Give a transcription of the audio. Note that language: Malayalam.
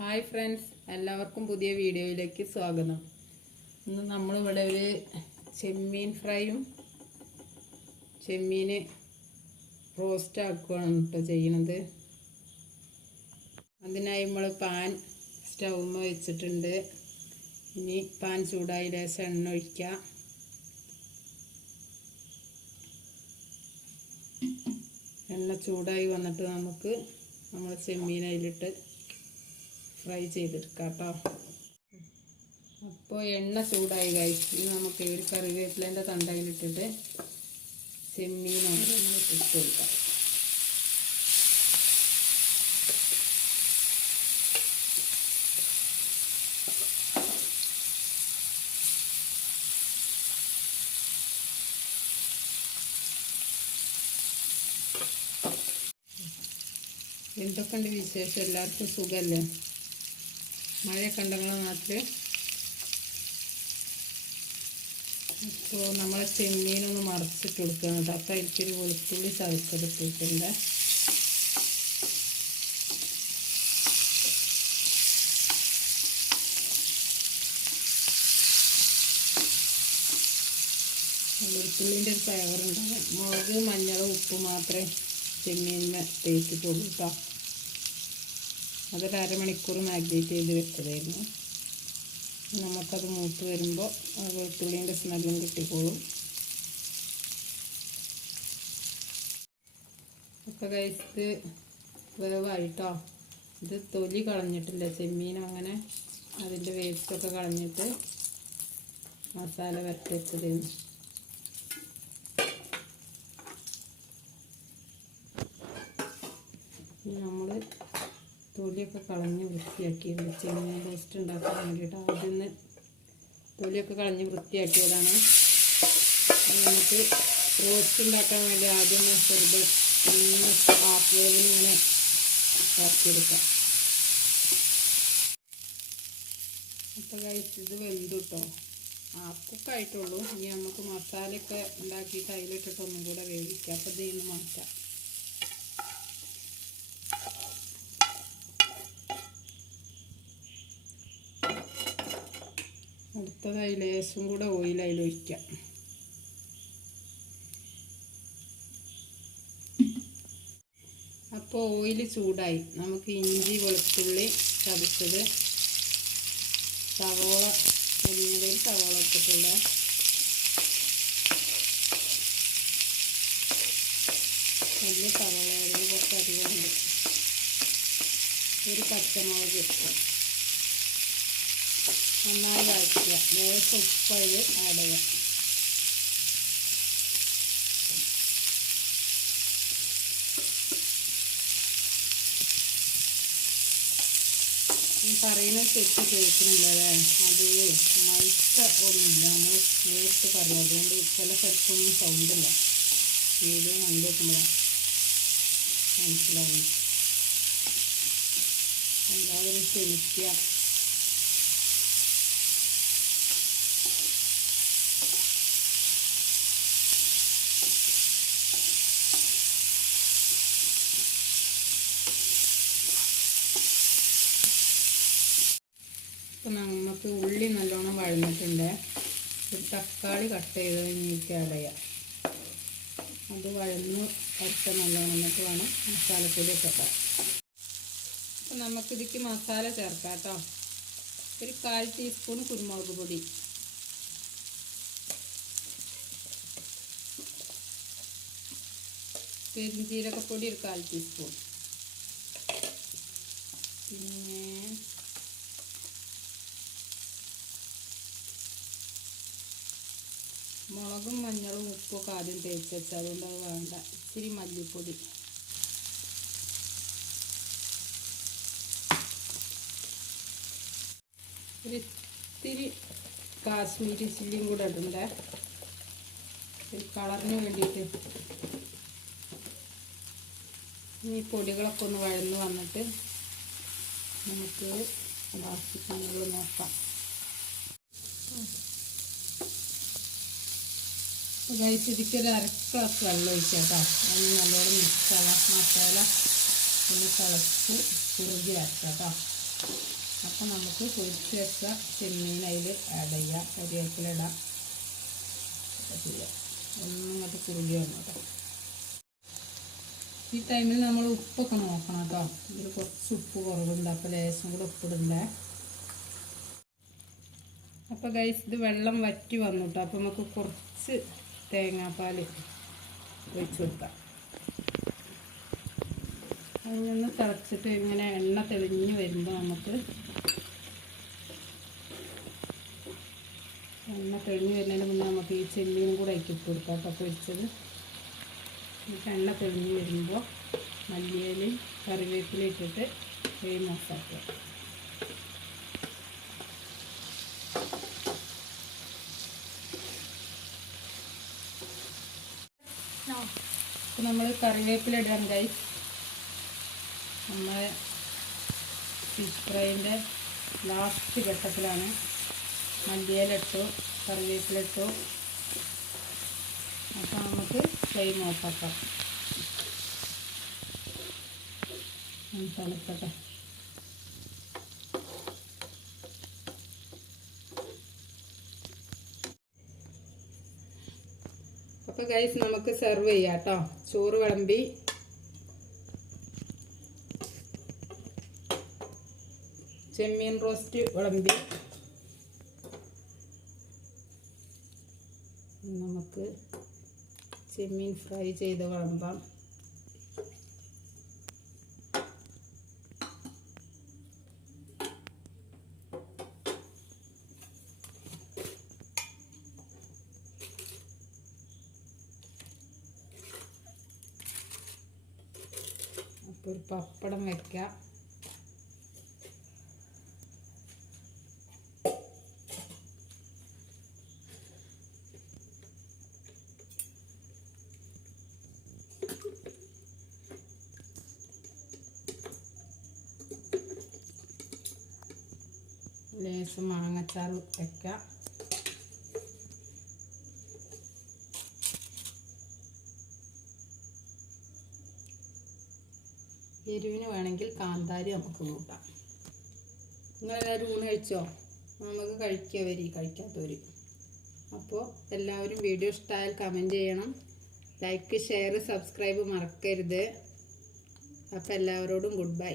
ഹായ് ഫ്രണ്ട്സ്, എല്ലാവർക്കും പുതിയ വീഡിയോയിലേക്ക് സ്വാഗതം. ഇന്ന് നമ്മളിവിടെ ഒരു ചെമ്മീൻ ഫ്രൈയും ചെമ്മീൻ റോസ്റ്റ് ആക്കുകയാണ് കേട്ടോ ചെയ്യുന്നത്. അതിനായി നമ്മൾ പാൻ സ്റ്റൗമ്മ വെച്ചിട്ടുണ്ട്. ഇനി പാൻ ചൂടായി ലേശം എണ്ണ ഒഴിക്കുക. എണ്ണ ചൂടായി വന്നിട്ട് നമുക്ക് നമ്മൾ ചെമ്മീൻ അതിലിട്ട് ഫ്രൈ ചെയ്തെടുക്കാം കേട്ടോ. അപ്പോൾ എണ്ണ ചൂടായി കഴിച്ച് നമുക്ക് ഒരു കറിവേപ്പിലേൻ്റെ തണ്ടയിലിട്ടിട്ട് ചെമ്മീൻ ഓരോന്ന് ഇട്ട് കൊടുക്കാം. എന്തൊക്കെയുണ്ട് വിശേഷം? എല്ലാവർക്കും സുഖമല്ലേ? മഴയൊക്കെ ഉണ്ടെങ്കിലോ നാട്ടിൽ? അപ്പോൾ നമ്മളെ ചെമ്മീനൊന്ന് മറച്ചിട്ട് കൊടുക്കുന്നത്. അപ്പോൾ എനിക്കൊരു വെളുത്തുള്ളി ചതച്ചെടുത്തിട്ടുണ്ട്. വെളുത്തുള്ളിൻ്റെ ഒരു ഫ്ലേവർ ഉണ്ടാകും. മുളക്, മഞ്ഞൾ, ഉപ്പ് മാത്രമേ ചെമ്മീനിന് തേച്ചിട്ടുള്ളൂ കേട്ടോ. അതൊരു അരമണിക്കൂർ മാഗ്നേറ്റ് ചെയ്ത് വെച്ചതായിരുന്നു. നമുക്കത് മൂത്ത് വരുമ്പോൾ വെളുത്തുള്ളിൻ്റെ സ്മെല്ലും കിട്ടിക്കോളും. അപ്പോൾ ഇത് വേവായിട്ടോ. ഇത് തൊലി കളഞ്ഞിട്ടില്ല ചെമ്മീൻ, അങ്ങനെ അതിൻ്റെ വേസ്റ്റൊക്കെ കളഞ്ഞിട്ട് മസാല വരട്ടി വെച്ചതായിരുന്നു. നമ്മൾ തൊലിയൊക്കെ കളഞ്ഞ് വൃത്തിയാക്കിയിട്ടുണ്ട്. ചെമ്മീൻ റോസ്റ്റ് ഉണ്ടാക്കാൻ വേണ്ടിയിട്ട് ആദ്യം തൊലിയൊക്കെ കളഞ്ഞ് വൃത്തിയാക്കിയതാണ്. അത് നമുക്ക് റോസ്റ്റ് ഉണ്ടാക്കാൻ വേണ്ടി ആദ്യം ചെറുത് ഹാഫ് വേവിൽ ഇങ്ങനെ ഇറക്കിയെടുക്കാം. അപ്പോൾ ഇത് വെന്ത് കേട്ടോ, ഹാഫ് കുക്കായിട്ടുള്ളൂ. ഇനി നമുക്ക് മസാലയൊക്കെ ഉണ്ടാക്കിയിട്ട് അതിലിട്ടിട്ട് ഒന്നും കൂടെ വേവിക്കാം. അപ്പോൾ ഇതിൽ നിന്ന് മാറ്റാം. അടുത്തതായി ലേശം കൂടെ ഓയിൽ അതിൽ ഒഴിക്കാം. അപ്പോൾ ഓയിൽ ചൂടായി. നമുക്ക് ഇഞ്ചി, വെളുത്തുള്ളി ചതച്ചത്, സവോള അരിഞ്ഞതിൽ സവോള ഇട്ടിട്ടുണ്ട്, വലിയ സവോള അതിന് കുറച്ചധികം ഉണ്ട്, ഒരു പച്ചമുളക് നന്നായി വഴറ്റുക. ലേശം ഉപ്പ് അതിൽ ആഡ് ചെയ്യാം. പറയുന്നത് തെറ്റ് കേൾക്കുന്നില്ലല്ലേ? അത് മൈക്ക് ഒന്നുമില്ല, നമ്മൾ നേരിട്ട് പറയാം. അതുകൊണ്ട് ചില സ്ഥലത്തൊന്നും സൗണ്ടില്ല. വീഡിയോ കണ്ടു നോക്കുമ്പോഴാണ് മനസ്സിലാവുന്നത്. എല്ലാവരും ക്ഷമിക്കുക. അപ്പോൾ നമുക്ക് ഉള്ളി നല്ലോണം വഴന്നിട്ടുണ്ട്. ഒരു തക്കാളി കട്ട് ചെയ്ത് കഴിഞ്ഞിട്ട് അടയാം. അത് വഴന്ന് വരച്ച നല്ലോണം എന്നിട്ട് വേണം മസാലപ്പൊടിയൊക്കെ ഇടാം. അപ്പോൾ നമുക്കിതിക്ക് മസാല ചേർക്കാം കേട്ടോ. ഒരു 1/4 ടീസ്പൂൺ കുരുമുളക് പൊടി, പെരുംജീരകപ്പൊടി ഒരു 1/4 ടീസ്പൂൺ, പിന്നെ മുളകും മഞ്ഞളും ഉപ്പൊക്കെ ആദ്യം തേച്ച് വെച്ചാൽ അതുകൊണ്ട് അത് വേണ്ട. ഇച്ചിരി മല്ലിപ്പൊടി, ഒരു ഇത്തിരി കാശ്മീരി ചില്ലിയും കൂടെ ഇടണ്ടേ, ഒരു കളറിന് വേണ്ടിയിട്ട്. ഈ പൊടികളൊക്കെ ഒന്ന് വഴന്ന് വന്നിട്ട് നമുക്ക് ബാക്കി പണികൾ നോക്കാം. ഇതിലേക്ക് ഒരു 1/2 ഗ്ലാസ് വെള്ളം ഒഴിക്കാം കേട്ടോ. അതിന് നല്ലോണം മിക്സ് ആവാം. മസാല ഒന്ന് തിളച്ച് കുറുകി വരക്കാം കേട്ടോ. അപ്പം നമുക്ക് പൊരിച്ച് വെച്ച ചെമ്മീൻ അതിൽ ആഡ് ചെയ്യാം. കരിവേപ്പില ഇടാം. ചെയ്യാം ഒന്നും ഇങ്ങോട്ട് കുറുകി വന്നു കേട്ടോ. ഈ ടൈമിൽ നമ്മൾ ഉപ്പൊക്കെ നോക്കണം കേട്ടോ. ഇതിൽ കുറച്ച് ഉപ്പ് കുറവുണ്ട്. അപ്പോൾ ലേശം കൂടെ ഉപ്പിടണ്ടേ. അപ്പോൾ ഗൈസ് ഇത് വെള്ളം വറ്റി വന്നു കേട്ടോ. അപ്പോൾ നമുക്ക് കുറച്ച് തേങ്ങാപ്പാൽ ഒഴിച്ച് കൊടുക്കാം. അതിൽ നിന്ന് തിളച്ചിട്ട് ഇങ്ങനെ എണ്ണ തെളിഞ്ഞ് വരുമ്പോൾ നമുക്ക് എണ്ണ തെളിഞ്ഞ് വരുന്നതിന് മുന്നേ നമുക്ക് ഈ ചെമ്മീനും കൂടെ ഇട്ട് കൊടുക്കാം കേട്ടോ. പൊരിച്ചത് എണ്ണ തെളിഞ്ഞ് വരുമ്പോൾ മല്ലിയിലയും കറിവേപ്പില ഇട്ടിട്ട് ഫ്ലെയിം ഓഫാക്കുക. അപ്പോൾ നമ്മൾ കറിവേപ്പില ഇടാൻ ഗൈസ്. നമ്മൾ ഫിഷ് ഫ്രൈൻ്റെ ലാസ്റ്റ് ഘട്ടത്തിലാണ്. മല്ലിയില ഇട്ടു, കറിവേപ്പില ഇട്ടു. അപ്പോൾ നമുക്ക് ഫ്ലെയിം ഓഫാക്കാം. തണുക്കട്ടെ. അപ്പോൾ ഗൈസ് നമുക്ക് സെർവ് ചെയ്യാം കേട്ടോ. ചോറ് വിളമ്പി ചെമ്മീൻ റോസ്റ്റ് വിളമ്പി നമുക്ക് ചെമ്മീൻ ഫ്രൈ ചെയ്ത് വിളമ്പാം. അപ്പോൾ ഒരു പപ്പടം വയ്ക്കാം. ലേശം മാങ്ങച്ചാർ വയ്ക്കാം. എരിവിന് വേണമെങ്കിൽ കാന്താരി നമുക്ക് കൂട്ടാം. നിങ്ങളെല്ലാവരും ഊണ് കഴിച്ചോ? നമുക്ക് കഴിക്കാത്തവർ. അപ്പോൾ എല്ലാവരും വീഡിയോ ഇഷ്ടമായാൽ കമൻറ്റ് ചെയ്യണം. ലൈക്ക്, ഷെയർ, സബ്സ്ക്രൈബ് മറക്കരുത്. അപ്പോൾ എല്ലാവരോടും ഗുഡ് ബൈ.